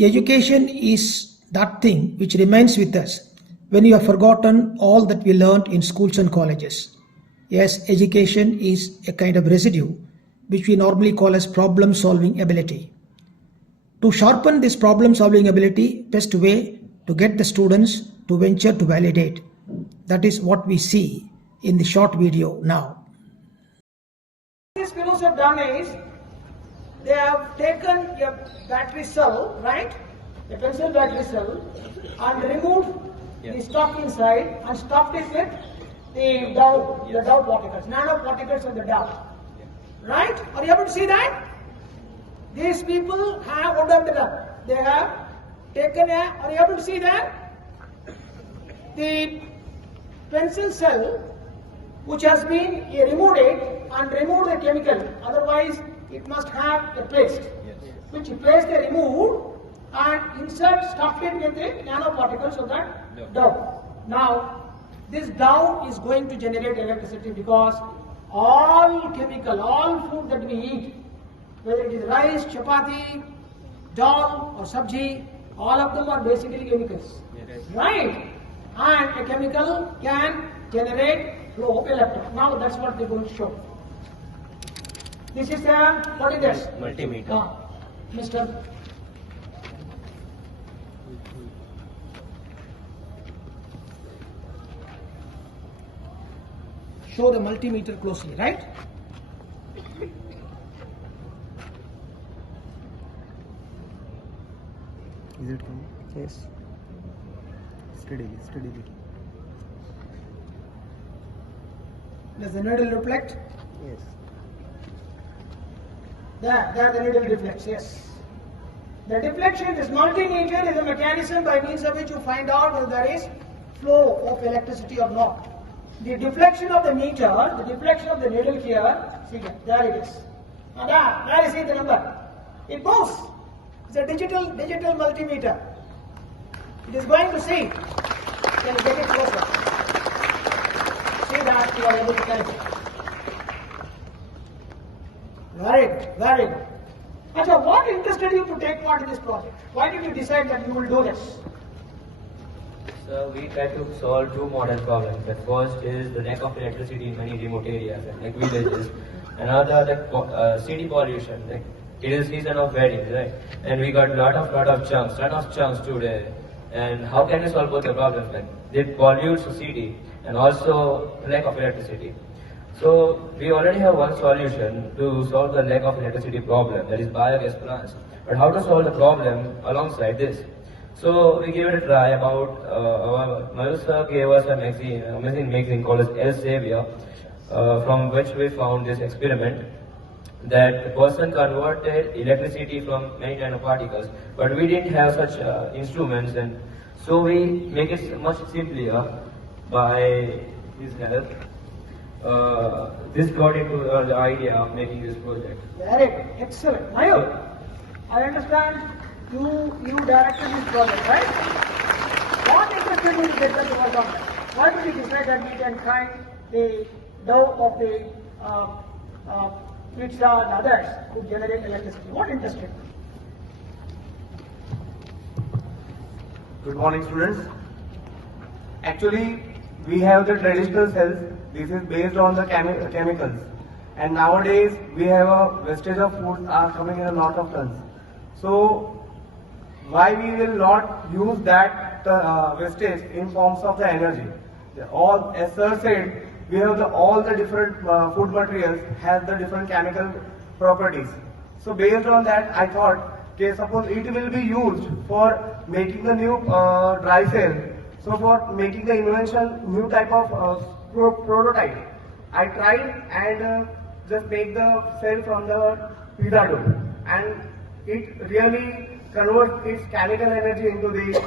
Education is that thing which remains with us when we have forgotten all that we learned in schools and colleges. Yes, education is a kind of residue which we normally call as problem solving ability. To sharpen this problem solving ability, best way to get the students to venture to validate. That is what we see in the short video now. These fellows have done is, they have taken a battery cell, right? A pencil battery cell, and removed the stock inside and stuffed it with the Dow particles, nanoparticles of the Dow. Right? Are you able to see that? These people have, what have they done? They have taken a, are you able to see that? The pencil cell, which has been removed it and removed the chemical, otherwise it must have a paste, which paste they removed and insert, stuffed it with the nanoparticles of that dough. Now, this dough is going to generate electricity because all chemical, all food that we eat, whether it is rice, chapati, dal or sabji, all of them are basically chemicals, right? And a chemical can generate flow of electron. Now that's what they're going to show. This is a, what is this? Multimeter. Mr. Show the multimeter closely, right? Is it coming? Yes. Steadily. Does the needle reflect? Yes. There the needle deflects, yes. The deflection, this multimeter is a mechanism by means of which you find out whether there is flow of electricity or not. The deflection of the meter, the deflection of the needle here, see there it is. Now there you see the number. It moves. It's a digital multimeter. It is going to see. Can you get it closer? See that you are able to connect it. Very good. So what interested you to take part in this project? Why did you decide that you will do this? So we try to solve two modern problems. The first is the lack of electricity in many remote areas, like villages. Another, the city pollution. Like it is season of weddings, right? And we got lot of chunks today. And how can we solve both the problems? Like it pollutes the city and also lack of electricity. So we already have one solution to solve the lack of electricity problem, that is biogas plants. But how to solve the problem alongside this? So we gave it a try. About Mayur sir gave us an amazing magazine called as Elsevier, from which we found this experiment that the person converted electricity from many nanoparticles, but we didn't have such instruments, and so we make it much simpler by his help. This got into the idea of making this project. Very good, excellent. Mayur, I understand you directed this project, right? What interested you to get that work on that? Why did you decide that we can try the dough of the pizza and others to generate electricity? What interested you? Good morning, students. Actually, we have the traditional cells. This is based on the chemicals. And nowadays, we have a wastage of food are coming in a lot of tons. So, why we will not use that wastage in forms of the energy? All, as sir said, we have all the different food materials has the different chemical properties. So based on that, I thought, okay, suppose it will be used for making the new dry cell. So for making the invention, new type of prototype, I tried and just make the cell from the pizza dough, and it really converts its chemical energy into the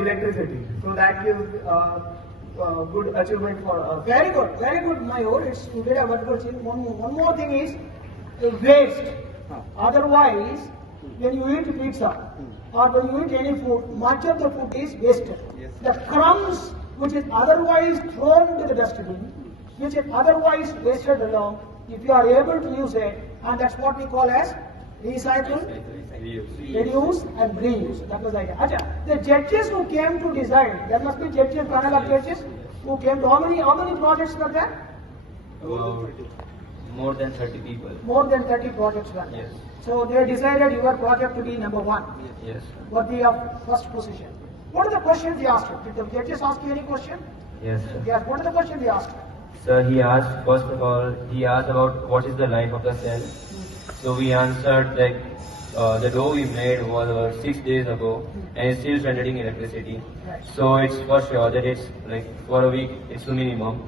electricity. So that gives good achievement for us. Very good, Mayur. It's you did a very good thing. One more thing is waste. Otherwise, when you eat pizza or when you eat any food, much of the food is wasted. Yes. The crumbs which is otherwise thrown into the dustbin, which is otherwise wasted along, if you are able to use it, and that's what we call as recycle reuse and reuse. That was the idea. Acha, the judges who came to decide, there must be judges, panel of judges who came to, how many projects were there? About more than 30 people. More than 30 projects were there. Yes. So they decided your project to be number one, Yes. worthy of first position. What are the questions they asked you? Did the judges ask you any question? Yes, sir. Yes. What are the questions they asked? Sir, he asked, first of all, he asked about what is the life of the cell. So we answered like the dough we made was about 6 days ago and it's still generating electricity. Right. So it's for sure that it's like for a week it's the minimum.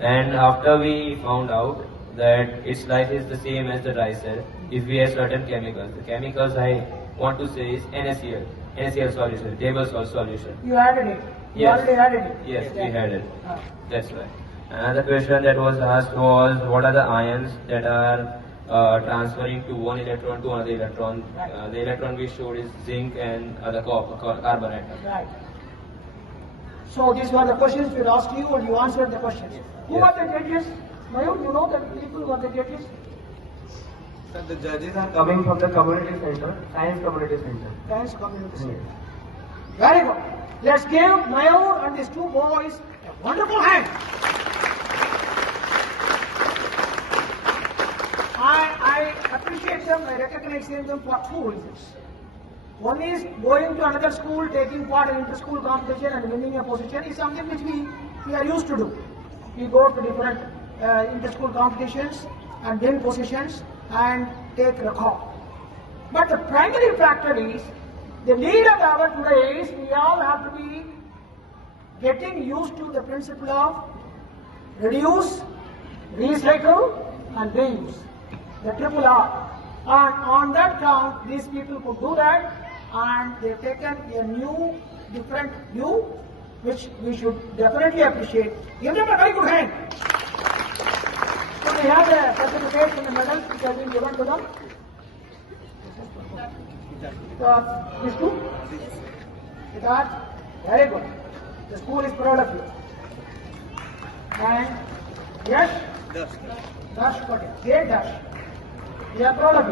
And after we found out that its life is the same as the dry cell, if we add certain chemicals. The chemicals I want to say is NaCl solution, table salt solution. You added it. You Yes. already added it. Yes, we had it. Ah. That's right. Another question that was asked was what are the ions that are transferring to one electron to another electron? Right. The electron we showed is zinc and other carbon atom. Right. So these were the questions we asked you and you answered the questions. Who Yes. are the judges? Mayur, you know the people who are the judges? Sir, the judges are coming from the community center, science community center. Science community center. Very good. Let's give Mayur and these two boys a wonderful hand. I appreciate them, I recognize them for two reasons. One is going to another school, taking part in inter-school competition and winning a position is something which we are used to do. We go to different inter-school competitions and win positions and take record. But the primary factor is, the need of the hour today is we all have to be getting used to the principle of reduce, recycle and reuse. The triple R. And on that count, these people could do that and they've taken a new, different view, which we should definitely appreciate. Give them a very good hand. So we have the certificates and the medals which have been given to them. These two? Siddharth, very good. The school is proud of you. And Yash? Dash Patel. Great Dash. We are proud of you.